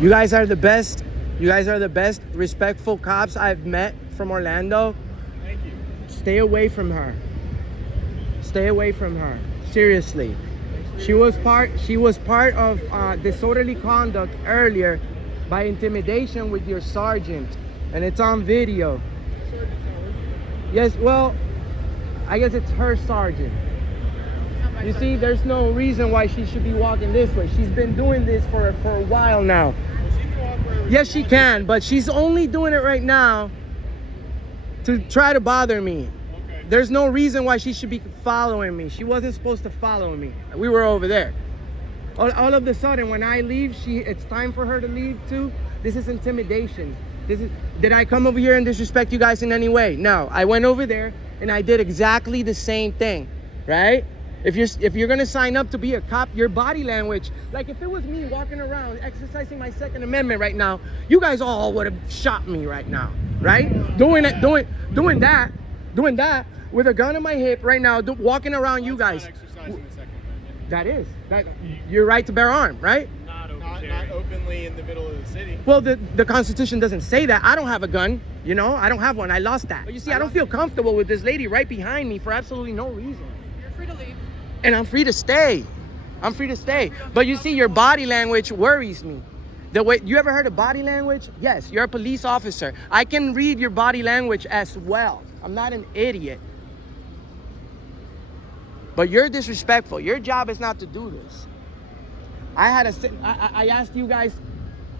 You guys are the best. You guys are the best respectful cops I've met from Orlando. Thank you. Stay away from her. Stay away from her. Seriously. She was part of disorderly conduct earlier by intimidation with your sergeant, and it's on video. Yes, well, I guess it's her sergeant. You see, there's no reason why she should be walking this way. She's been doing this for a while now. Yes, she can, but she's only doing it right now to try to bother me. Okay. There's no reason why she should be following me. She wasn't supposed to follow me. We were over there. All of a sudden, when I leave, it's time for her to leave too. This is intimidation. Did I come over here and disrespect you guys in any way? No, I went over there and I did exactly the same thing, right? If you're gonna sign up to be a cop, your body language, like if it was me walking around exercising my Second Amendment right now, you guys all would have shot me right now, right? Doing that with a gun in my hip right now, walking around you guys. Exercising the Second Amendment. That is your right to bear arms, right? Not openly in the middle of the city. Well, the Constitution doesn't say that. I don't have a gun, you know. I don't have one. I lost that. But you see, I don't feel comfortable with this lady right behind me for absolutely no reason. You're free to leave. And I'm free to stay. I'm free to stay. But you see, your body language worries me. The way, you ever heard of body language? Yes, you're a police officer. I can read your body language as well. I'm not an idiot. But you're disrespectful. Your job is not to do this. I asked you guys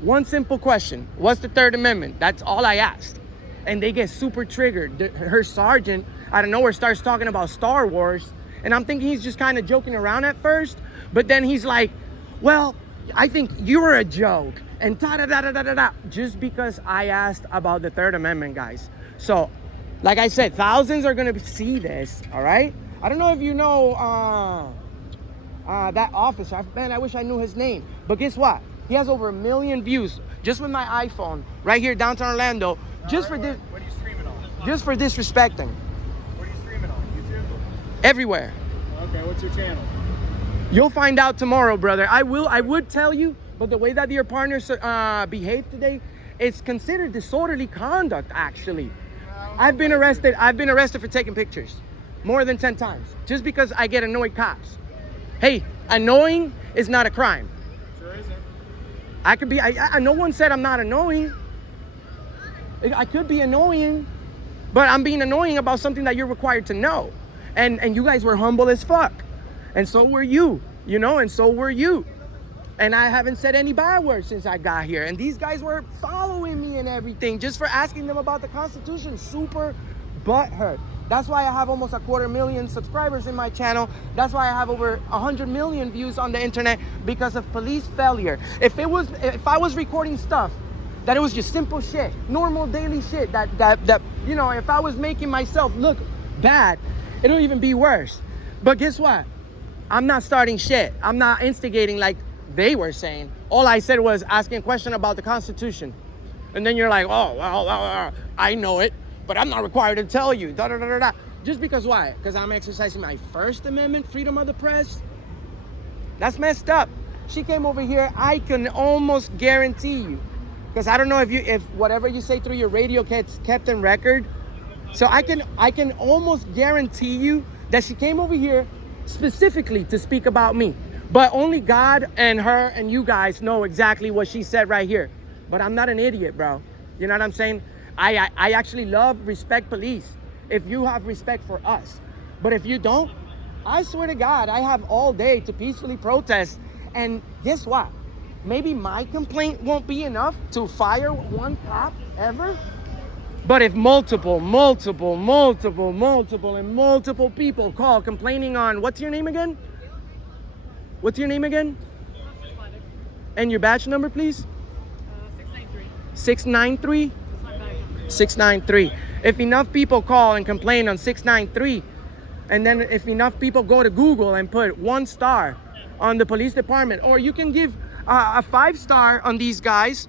one simple question. What's the Third Amendment? That's all I asked. And they get super triggered. Her sergeant, out of nowhere, starts talking about Star Wars. And I'm thinking he's just kind of joking around at first. But then he's like, well, I think you're a joke. And da-da-da-da-da-da. Just because I asked about the Third Amendment, guys. So, like I said, thousands are going to see this, all right? I don't know if you know that officer. Man, I wish I knew his name. But guess what? He has over 1 million views just with my iPhone right here downtown Orlando. Just for this. What are you streaming on? Just for disrespecting. What are you streaming on? YouTube? Everywhere. Okay, what's your channel? You'll find out tomorrow, brother. I would tell you, but the way that your partners behaved today, it's considered disorderly conduct, actually. I've been arrested for taking pictures more than 10 times just because I get annoyed cops. Hey, annoying is not a crime. Sure isn't. I could be, no one said I'm not annoying. I could be annoying, but I'm being annoying about something that you're required to know. And you guys were humble as fuck. And so were you, you know, and so were you. And I haven't said any bad words since I got here. And these guys were following me and everything just for asking them about the Constitution. Super butthurt. That's why I have almost 250,000 subscribers in my channel. That's why I have over 100 million views on the internet, because of police failure. If I was recording stuff that it was just simple shit, normal daily shit, that you know, if I was making myself look bad, it'll even be worse. But guess what? I'm not starting shit. I'm not instigating like they were saying. All I said was asking a question about the Constitution. And then you're like, oh, well, I know it, but I'm not required to tell you. Da, da, da, da, da. Just because why? Because I'm exercising my First Amendment, freedom of the press? That's messed up. She came over here, I can almost guarantee you, because I don't know if whatever you say through your radio gets kept in record. So I can almost guarantee you that she came over here specifically to speak about me. But only God and her and you guys know exactly what she said right here. But I'm not an idiot, bro. You know what I'm saying? I actually respect police if you have respect for us. But if you don't, I swear to God, I have all day to peacefully protest. And guess what? Maybe my complaint won't be enough to fire one cop ever. But if multiple people call complaining on, what's your name again? What's your name again? And your badge number, please? 693? 693. If enough people call and complain on 693, and then if enough people go to Google and put 1 star on the police department, or you can give a 5-star on these guys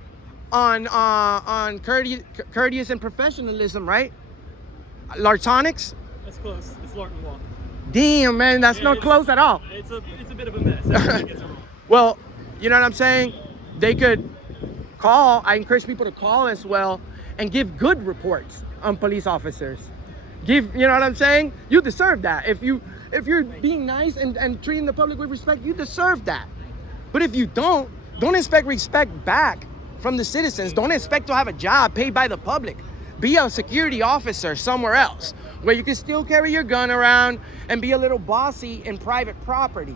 on courteous and professionalism, right? Lartonics? That's close. It's Lorton Walk. Damn, man, that's not close at all. It's a bit of a mess. Well, you know what I'm saying? They could call. I encourage people to call as well and give good reports on police officers. You know what I'm saying? You deserve that. If you're being nice and treating the public with respect, you deserve that. But if you don't expect respect back from the citizens. Don't expect to have a job paid by the public. Be a security officer somewhere else where you can still carry your gun around and be a little bossy in private property.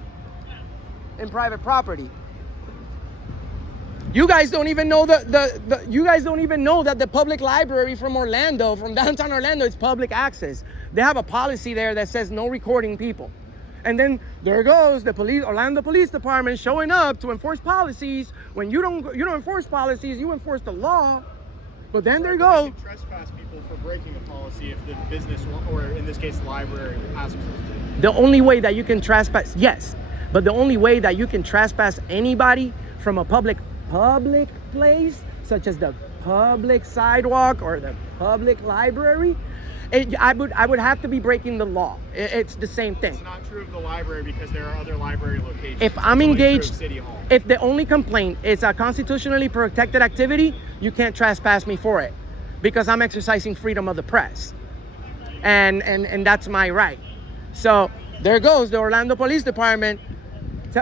You guys don't even know you guys don't even know that the public library from downtown Orlando, is public access. They have a policy there that says no recording people. And then there goes the Orlando Police Department showing up to enforce policies. When you don't enforce policies, you enforce the law. But then there you go. You can trespass people for breaking a policy if the business, or in this case, the library, asks us to. The only way that you can trespass, yes, but the only way that you can trespass anybody from a public place, such as the public sidewalk or the public library, I would have to be breaking the law. It's the same thing. It's not true of the library because there are other library locations. If I'm engaged, City Hall. if the only complaint is a constitutionally protected activity, you can't trespass me for it because I'm exercising freedom of the press. And that's my right. So there goes the Orlando Police Department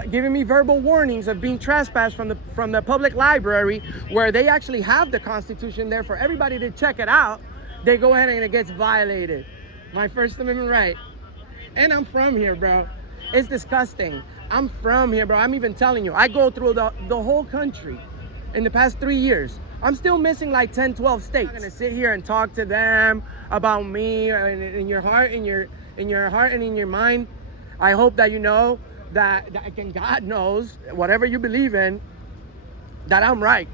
giving me verbal warnings of being trespassed from the public library, where they actually have the Constitution there for everybody to check it out. They go ahead and it gets violated. My First Amendment right. And I'm from here, bro. It's disgusting. I'm from here, bro. I'm even telling you, I go through the whole country in the past 3 years. I'm still missing like 10, 12 states. I'm gonna sit here and talk to them about me in your heart, in your heart and in your mind. I hope that you know that again, God knows, whatever you believe in, that I'm right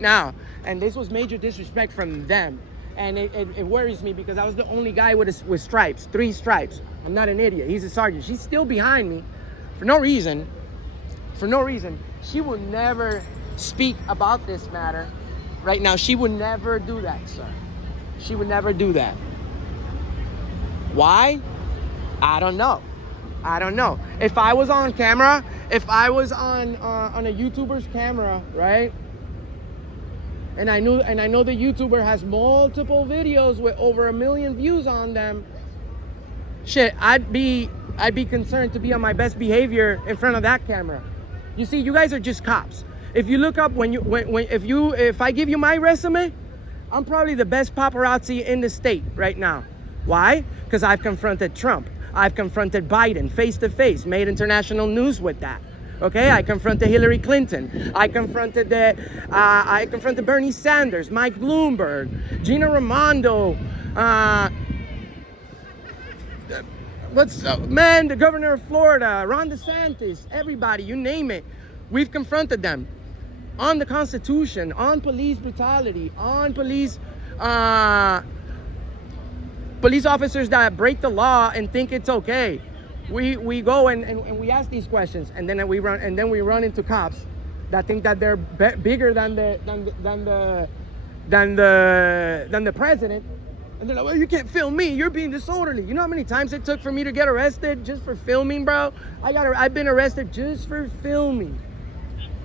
now. And this was major disrespect from them. And it worries me because I was the only guy with stripes, 3 stripes. I'm not an idiot. He's a sergeant. She's still behind me for no reason. She will never speak about this matter right now. She would never do that, sir. She would never do that. Why? I don't know. If I was on camera, if I was on a YouTuber's camera, right? And I know the YouTuber has multiple videos with over 1 million views on them. Shit, I'd be concerned to be on my best behavior in front of that camera. You see, you guys are just cops. If you look up if I give you my resume, I'm probably the best paparazzi in the state right now. Why? Because I've confronted Trump. I've confronted Biden face to face, made international news with that. Okay, I confronted Hillary Clinton. I confronted Bernie Sanders, Mike Bloomberg, Gina Raimondo, the governor of Florida, Ron DeSantis, everybody, you name it. We've confronted them on the Constitution, on police brutality, on police officers that break the law and think it's okay. We go and we ask these questions, and then we run into cops that think that they're bigger than the president, and they're like, well, you can't film me, you're being disorderly. You know how many times it took for me to get arrested just for filming, bro? I've been arrested just for filming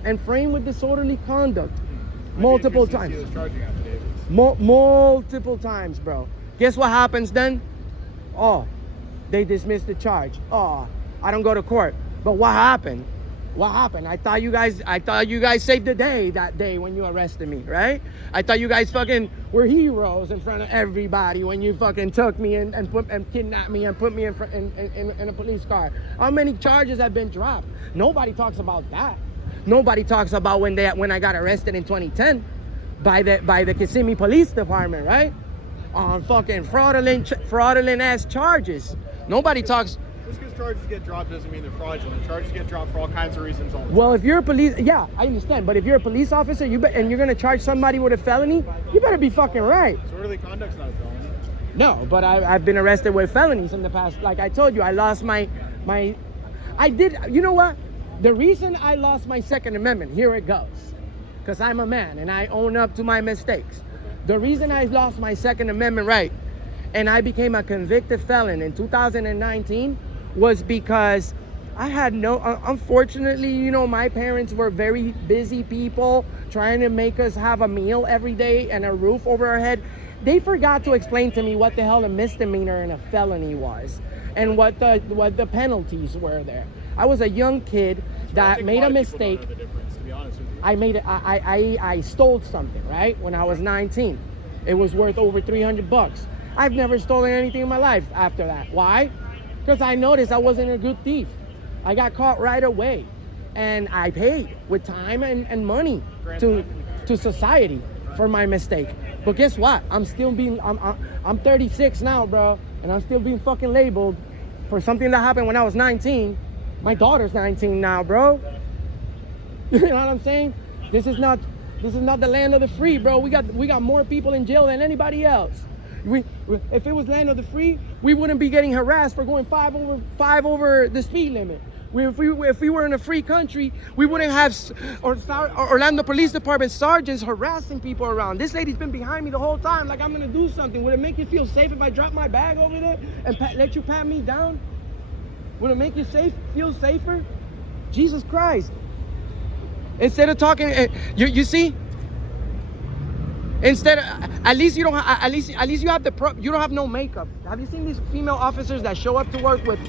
and framed with disorderly conduct multiple times. Multiple times, bro. Guess what happens then? Oh, they dismissed the charge. Oh, I don't go to court. But what happened? I thought you guys saved the day that day when you arrested me, right? I thought you guys fucking were heroes in front of everybody when you fucking took me and kidnapped me and put me in a police car. How many charges have been dropped? Nobody talks about that. Nobody talks about when I got arrested in 2010 by the Kissimmee Police Department, right? On fucking fraudulent ass charges. Nobody talks. Just because charges get dropped doesn't mean they're fraudulent. Charges get dropped for all kinds of reasons all the time. Well, if you're a police, yeah, I understand. But if you're a police officer, and you're gonna charge somebody with a felony, you better be fucking right. Disorderly conduct's not a felony. No, but I've been arrested with felonies in the past. Like I told you, I lost my. I did. You know what? The reason I lost my Second Amendment, here it goes, because I'm a man and I own up to my mistakes. The reason I lost my Second Amendment right and I became a convicted felon in 2019 was because I had no, unfortunately, you know, my parents were very busy people trying to make us have a meal every day and a roof over our head. They forgot to explain to me what the hell a misdemeanor and a felony was and what the penalties were there. I was a young kid that made a mistake. Know the difference, to be honest with you. I made it. I stole something, right? When I was 19, it was worth over $300. I've never stolen anything in my life after that. Why? Because I noticed I wasn't a good thief. I got caught right away, and I paid with time and money to society for my mistake. But guess what? I'm 36 now, bro, and I'm still being fucking labeled for something that happened when I was 19. My daughter's 19 now, bro. You know what I'm saying? This is not the land of the free, bro. We got more people in jail than anybody else. If it was land of the free, we wouldn't be getting harassed for going five over the speed limit. If we were in a free country, we wouldn't have Orlando Police Department sergeants harassing people around. This lady's been behind me the whole time, like I'm gonna do something. Would it make you feel safe if I drop my bag over there and let you pat me down? Would it make you feel safer? Jesus Christ! Instead of talking, you see. Instead, at least you don't. At least you have you don't have no makeup. Have you seen these female officers that show up to work with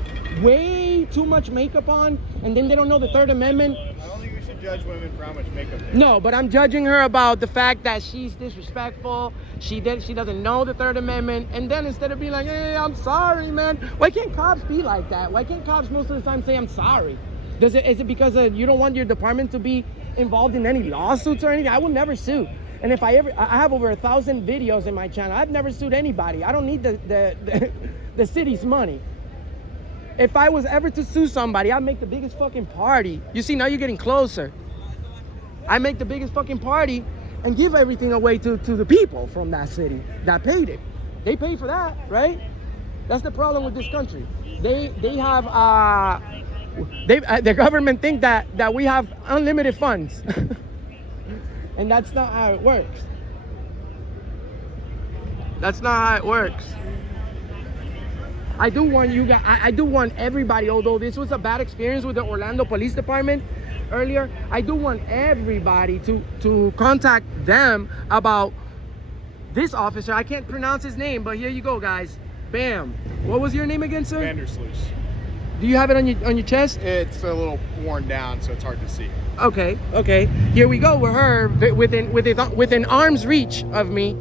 way too much makeup on, and then they don't know the Third Amendment? I don't think we should judge women for how much makeup they have. No, but I'm judging her about the fact that she's disrespectful. She doesn't know the Third Amendment, and then instead of being like, "Hey, I'm sorry, man," why can't cops be like that? Why can't cops most of the time say, "I'm sorry"? Is it because you don't want your department to be involved in any lawsuits or anything? I will never sue. And I have over 1,000 videos in my channel. I've never sued anybody. I don't need the city's money. If I was ever to sue somebody, I'd make the biggest fucking party. You see, now you're getting closer. I make the biggest fucking party and give everything away to the people from that city that paid it. They pay for that, right? That's the problem with this country. They have the government think that we have unlimited funds. And that's not how it works. That's not how it works. I do want you guys, I do want everybody, although this was a bad experience with the Orlando Police Department earlier, I do want everybody to contact them about this officer. I can't pronounce his name, but here you go, guys. Bam. What was your name again, sir? Vandersloot. Do you have it on your chest? It's a little worn down, so it's hard to see. Okay. Here we go with her within arm's reach of me,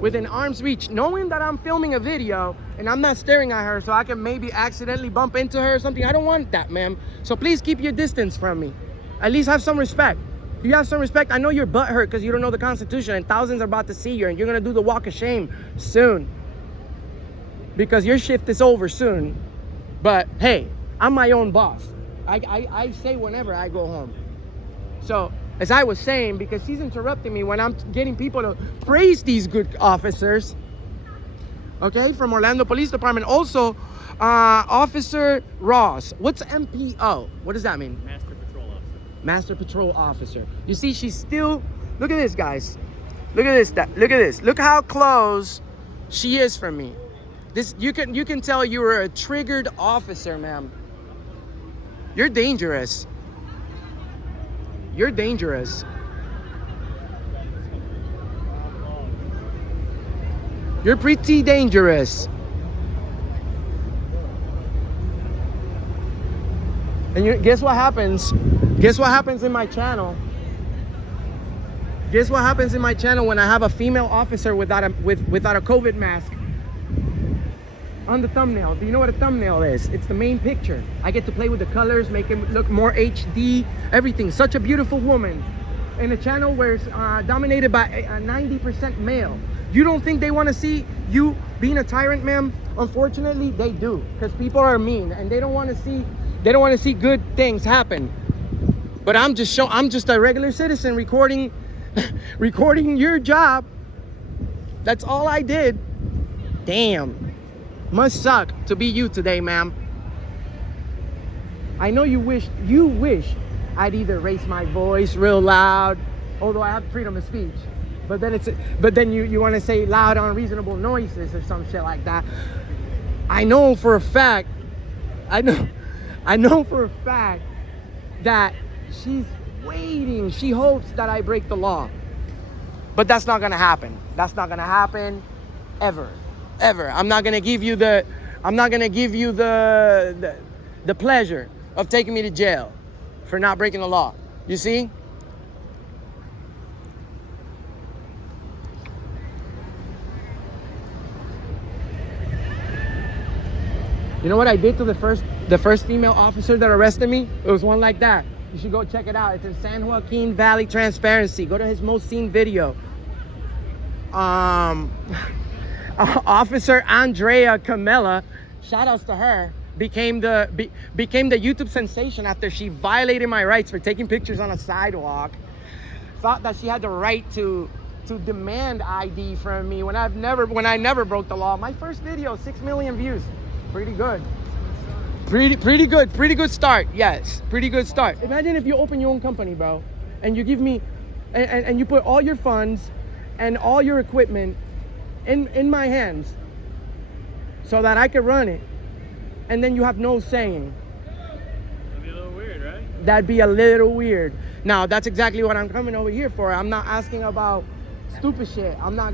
within arm's reach, knowing that I'm filming a video and I'm not staring at her, so I can maybe accidentally bump into her or something. I don't want that, ma'am. So please keep your distance from me. At least have some respect. You have some respect. I know you're butthurt because you don't know the Constitution, and thousands are about to see you, and you're gonna do the walk of shame soon because your shift is over soon. But hey, I'm my own boss. I say whenever I go home. So, as I was saying, because she's interrupting me when I'm getting people to praise these good officers, okay, from Orlando Police Department. Also, Officer Ross. What's MPO? What does that mean? Master Patrol Officer. Master Patrol Officer. You see, she's still, look at this, guys. Look at this, look at this. Look how close she is from me. This, you can tell you were a triggered officer, ma'am. You're dangerous. You're dangerous. You're pretty dangerous. And guess what happens? Guess what happens in my channel? Guess what happens in my channel when I have a female officer without a COVID mask on the thumbnail? Do you know what a thumbnail is? It's the main picture. I get to play with the colors, make it look more HD, everything. Such a beautiful woman in a channel where it's dominated by a 90% male. You don't think they want to see you being a tyrant, ma'am? Unfortunately, they do, because people are mean and they don't want to see good things happen. But I'm just a regular citizen recording your job. That's all I did. Damn. Must suck to be you today, ma'am. I know you wish I'd either raise my voice real loud, although I have freedom of speech. But then you want to say loud, unreasonable noises or some shit like that. I know for a fact. I I know for a fact that she's waiting. She hopes that I break the law. But that's not gonna happen. That's not gonna happen ever. Ever. I'm not gonna give you the pleasure of taking me to jail for not breaking the law. You see? You know what I did to the first female officer that arrested me? It was one like that. You should go check it out. It's in San Joaquin Valley Transparency. Go to his most seen video. Officer Andrea Camella, shout outs to her, became the YouTube sensation after she violated my rights for taking pictures on a sidewalk. Thought that she had the right to demand ID from me when I never broke the law. My first video, 6 million views. Pretty good. Pretty good start. Yes, pretty good start. Imagine if you open your own company, bro, and you give me and you put all your funds and all your equipment in my hands so that I could run it, and then you have no saying. That'd be a little weird, right? That'd be a little weird. Now, that's exactly what I'm coming over here for. I'm not asking about stupid shit. I'm not,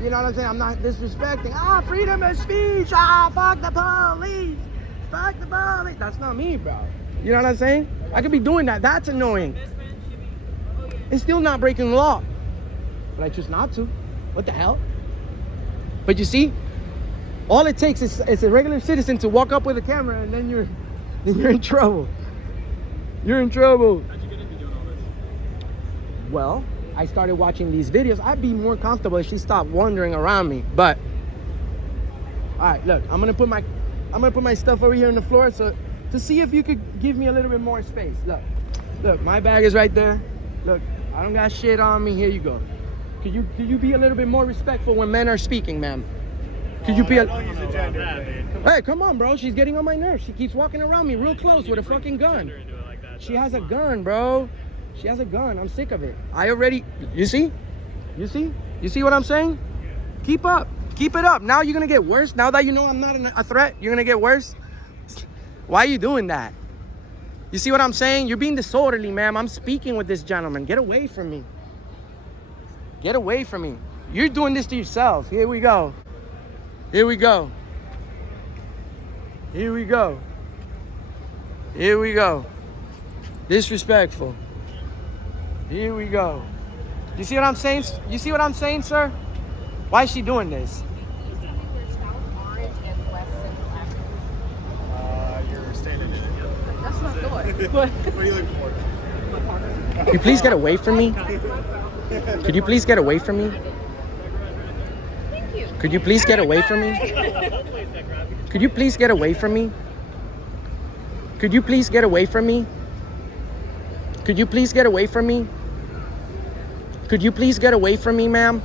you know what I'm saying? I'm not disrespecting. Freedom of speech. Fuck the police. Fuck the police. That's not me, bro. You know what I'm saying? I could be doing that. That's annoying. It's still not breaking the law. But I choose not to. What the hell? But you see, all it takes is a regular citizen to walk up with a camera, and then you're in trouble. You're in trouble. How'd you get into doing all this? Well, I started watching these videos. I'd be more comfortable if she stopped wandering around me. But all right, look, I'm gonna put my stuff over here on the floor so to see if you could give me a little bit more space. Look, my bag is right there. Look, I don't got shit on me. Here you go. Could you be a little bit more respectful when men are speaking, ma'am? Could you be a... Hey, come on, bro. She's getting on my nerves. She keeps walking around me real close with a fucking gun. She has a gun, bro. She has a gun. I'm sick of it. You see? You see what I'm saying? Keep up. Keep it up. Now you're going to get worse. Now that you know I'm not a threat, you're going to get worse. Why are you doing that? You see what I'm saying? You're being disorderly, ma'am. I'm speaking with this gentleman. Get away from me. Get away from me. You're doing this to yourself. Here we go. Here we go. Here we go. Here we go. Disrespectful. Here we go. You see what I'm saying? You see what I'm saying, sir? Why is she doing this? Your standard is it. That's not good. What are you looking for? Could you please get away from me? Could you please get away from me? Thank you. Could you please get away from me? Could you please get away from me? Could you please get away from me? Could you please get away from me? Could you please get away from me, ma'am?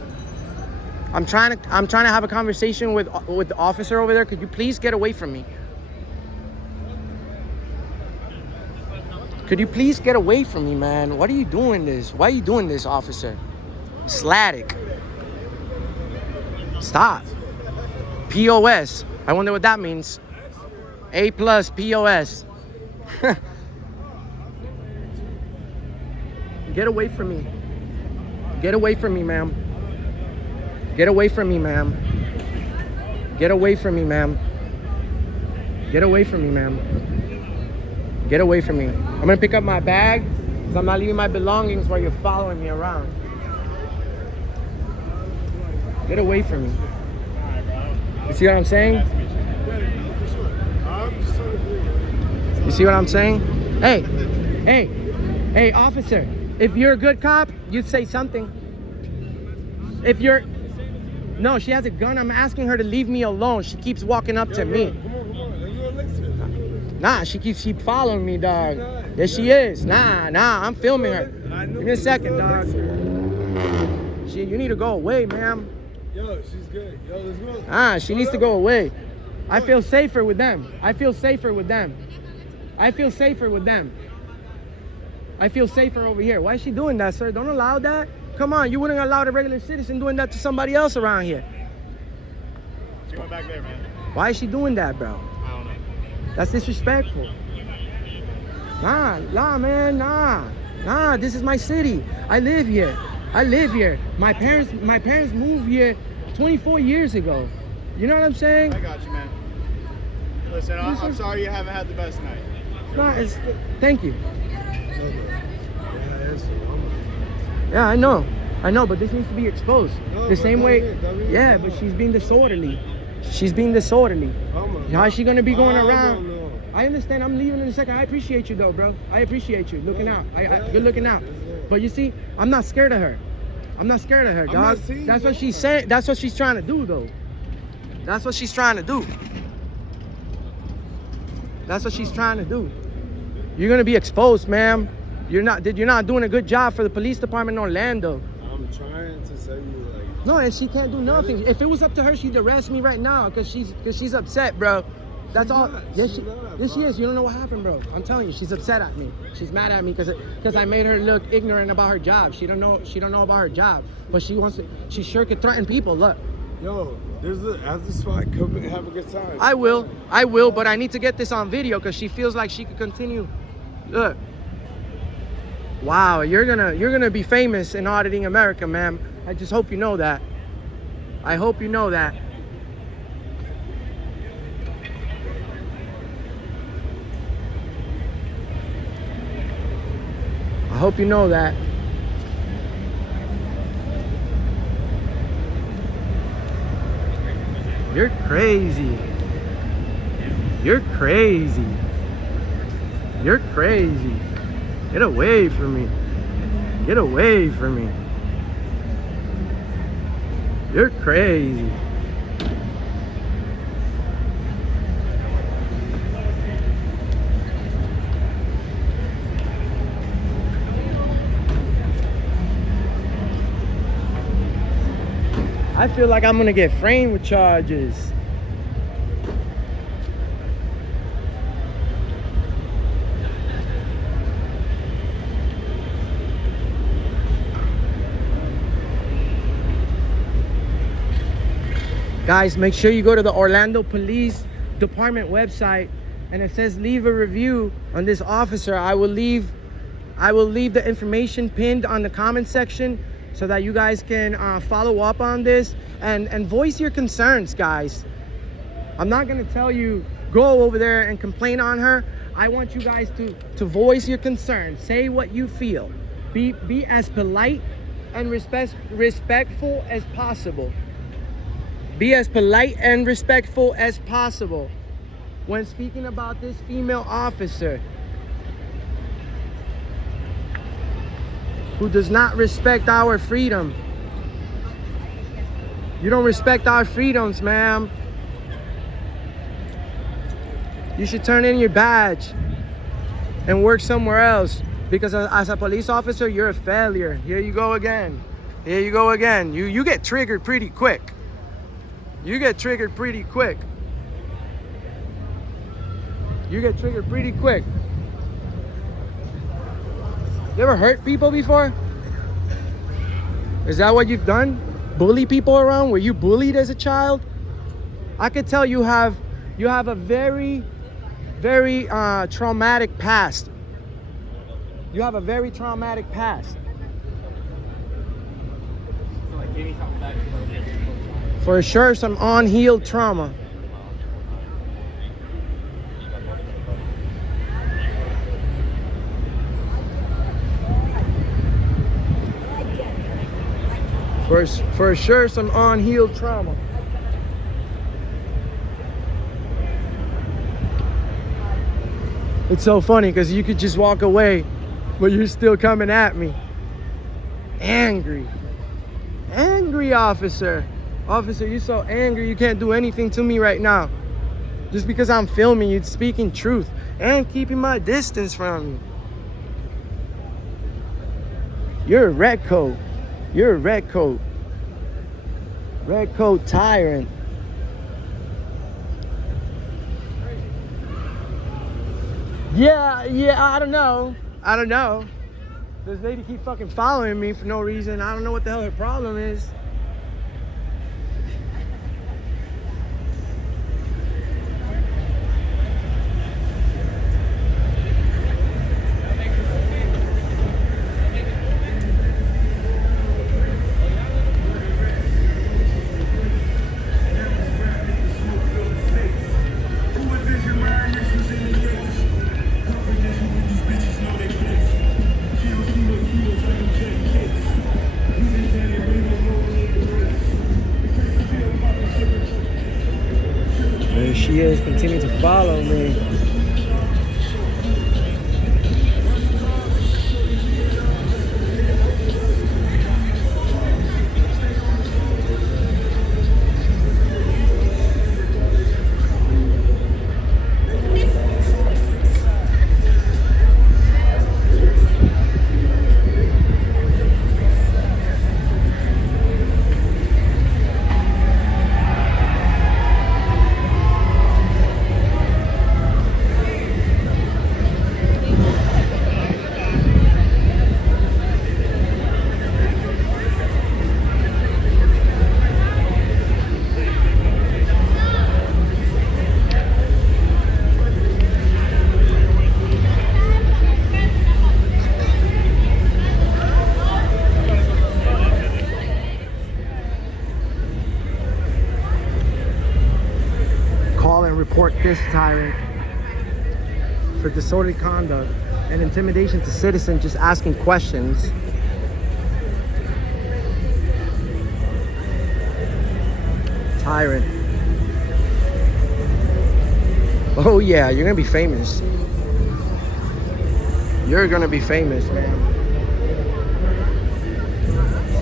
I'm trying to have a conversation with the officer over there. Could you please get away from me? Could you please get away from me, man? What are you doing this? Why are you doing this, officer? Slatic. Stop. POS. I wonder what that means. A plus POS. Get away from me. Get away from me, ma'am. Get away from me, ma'am. Get away from me, ma'am. Get away from me, ma'am. Get away from me. I'm gonna pick up my bag because I'm not leaving my belongings while you're following me around. Get away from me. You see what I'm saying? You see what I'm saying? Hey, officer. If you're a good cop, you'd say something. If you're... No, she has a gun. I'm asking her to leave me alone. She keeps walking up to me. Nah, she keeps following me, dog. Yes, she is. Nah, I'm filming her. Give me a second, dog. You need to go away, ma'am. Yo, she's good. Yo, let's go. She needs to go away. I feel safer with them. I feel safer with them. I feel safer with them. I feel safer over here. Why is she doing that, sir? Don't allow that. Come on, you wouldn't allow a regular citizen doing that to somebody else around here. She went back there, man. Why is she doing that, bro? I don't know. That's disrespectful. Nah, man, nah. This is my city. I live here. My parents moved here 24 years ago. You know what I'm saying? I got you, man. Listen, I'm sorry you haven't had the best night. Nah, thank you. Yeah, Yeah, I know, but this needs to be exposed. No, The but same way, yeah, but she's being disorderly. How's she gonna be going around? I understand. I'm leaving in a second. I appreciate you though, bro. I appreciate you looking out. Good looking out. But you see, I'm not scared of her. I'm not scared of her, dog. That's what she's saying. That's what she's trying to do, though. That's what she's trying to do. You're gonna be exposed, ma'am. You're not doing a good job for the police department in Orlando. I'm trying to say you like. No, and she can't do nothing. If it was up to her, she'd arrest me right now because she's upset, bro. That's all. Yes, she is. You don't know what happened, bro. I'm telling you, she's upset at me. She's mad at me because I made her look ignorant about her job. She don't know about her job, but she sure could threaten people. Look. Yo, there's a after spot. Come and have a good time. I will, but I need to get this on video because she feels like she could continue. Look. Wow, you're gonna be famous in auditing America, ma'am. I just hope you know that. I hope you know that. I hope you know that. You're crazy. You're crazy. You're crazy. Get away from me. Get away from me. You're crazy. I feel like I'm gonna get framed with charges. Guys, make sure you go to the Orlando Police Department website, and it says leave a review on this officer. I will leave the information pinned on the comment section so that you guys can follow up on this and voice your concerns, guys. I'm not gonna tell you go over there and complain on her. I want you guys to voice your concerns. Say what you feel. Be as polite and respectful as possible. Be as polite and respectful as possible when speaking about this female officer who does not respect our freedom. You don't respect our freedoms, ma'am. You should turn in your badge and work somewhere else, because as a police officer, you're a failure. Here you go again. Here you go again. You get triggered pretty quick. You get triggered pretty quick. You ever hurt people before? Is that what you've done? Bully people around? Were you bullied as a child? I could tell you have a very, very traumatic past. You have a very traumatic past. For sure, some unhealed trauma. For sure, some unhealed trauma. It's so funny because you could just walk away, but you're still coming at me. Angry officer. Officer, you're so angry you can't do anything to me right now. Just because I'm filming you, speaking truth and keeping my distance from you. You're a red coat. You're a red coat. Red coat tyrant. Yeah, I don't know. This lady keep fucking following me for no reason. I don't know what the hell her problem is. continue to follow me. Call and report this tyrant for disorderly conduct and intimidation to citizens just asking questions. Tyrant. Oh yeah, you're gonna be famous. You're gonna be famous, man.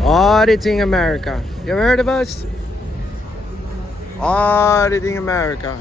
Auditing America. You ever heard of us? Auditing America.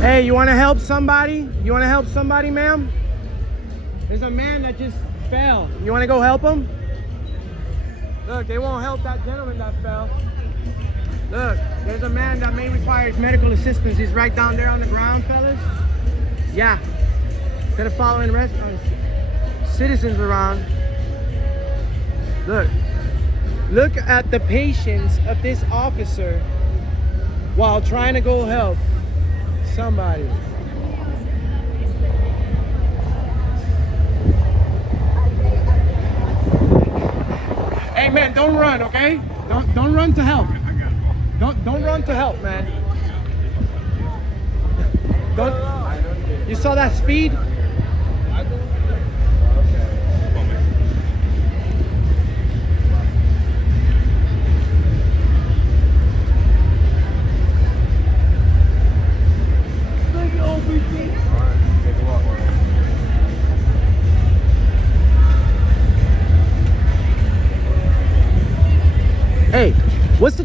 Hey, you want to help somebody? You want to help somebody, ma'am? There's a man that just fell. You want to go help him? Look, they won't help that gentleman that fell. Look, there's a man that may require medical assistance. He's right down there on the ground, fellas. Yeah. Instead of following citizens around. Look at the patience of this officer while trying to go help somebody. Hey man, don't run, okay? Don't run to help. Don't run to help, man. Don't. You saw that speed?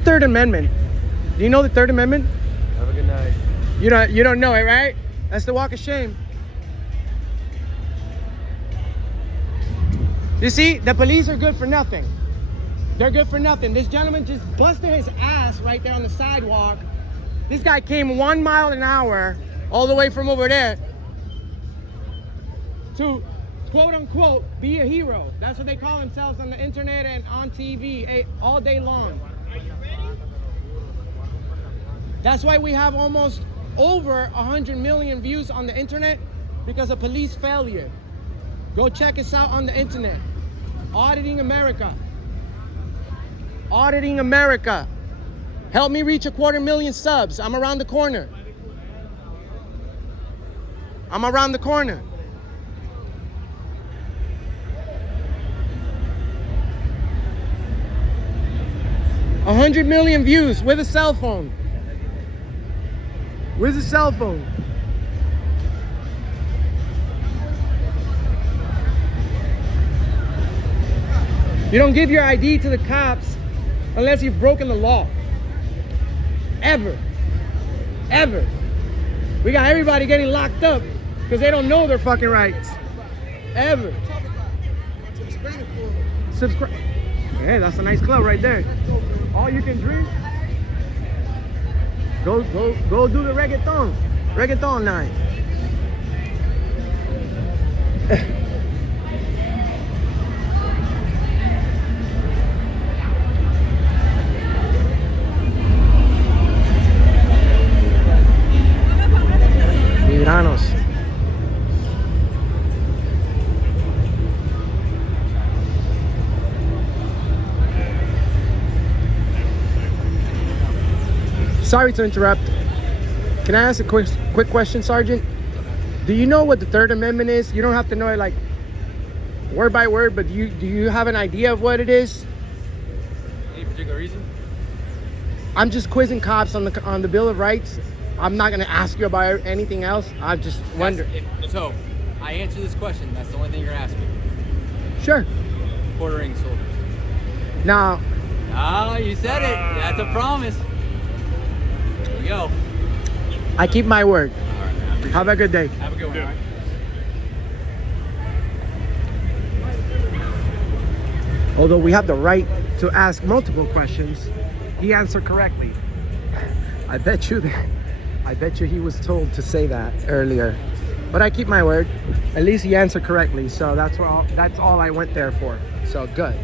Third Amendment? Do you know the Third Amendment? Have a good night. You don't know it, right? That's the walk of shame. You see, the police are good for nothing. They're good for nothing. This gentleman just busted his ass right there on the sidewalk. This guy came 1 mile an hour all the way from over there to, quote unquote, be a hero. That's what they call themselves on the internet and on TV all day long. That's why we have almost over 100 million views on the internet, because of police failure. Go check us out on the internet. Auditing America. Auditing America. Help me reach 250,000 subs. I'm around the corner. I'm around the corner. A 100 million views with a cell phone. With a cell phone. You don't give your ID to the cops unless you've broken the law. Ever. Ever. We got everybody getting locked up because they don't know their fucking rights. Ever. Subscribe. Hey, that's a nice club right there. All you can drink. Go do the reggaeton. Reggaeton night. Migranos. Sorry to interrupt. Can I ask a quick question, Sergeant? Do you know what the Third Amendment is? You don't have to know it like word by word, but do you have an idea of what it is? Any particular reason? I'm just quizzing cops on the Bill of Rights. I'm not gonna ask you about anything else. I just wonder. So, I answer this question. That's the only thing you're asking. Sure. Quartering soldiers. Now, Ah, you said it. That's a promise. Here we go. I keep my word. All right, man. Have a good day. Have a good one. All right? Although we have the right to ask multiple questions, he answered correctly. I bet you he was told to say that earlier. But I keep my word. At least he answered correctly. So that's all I went there for. So good.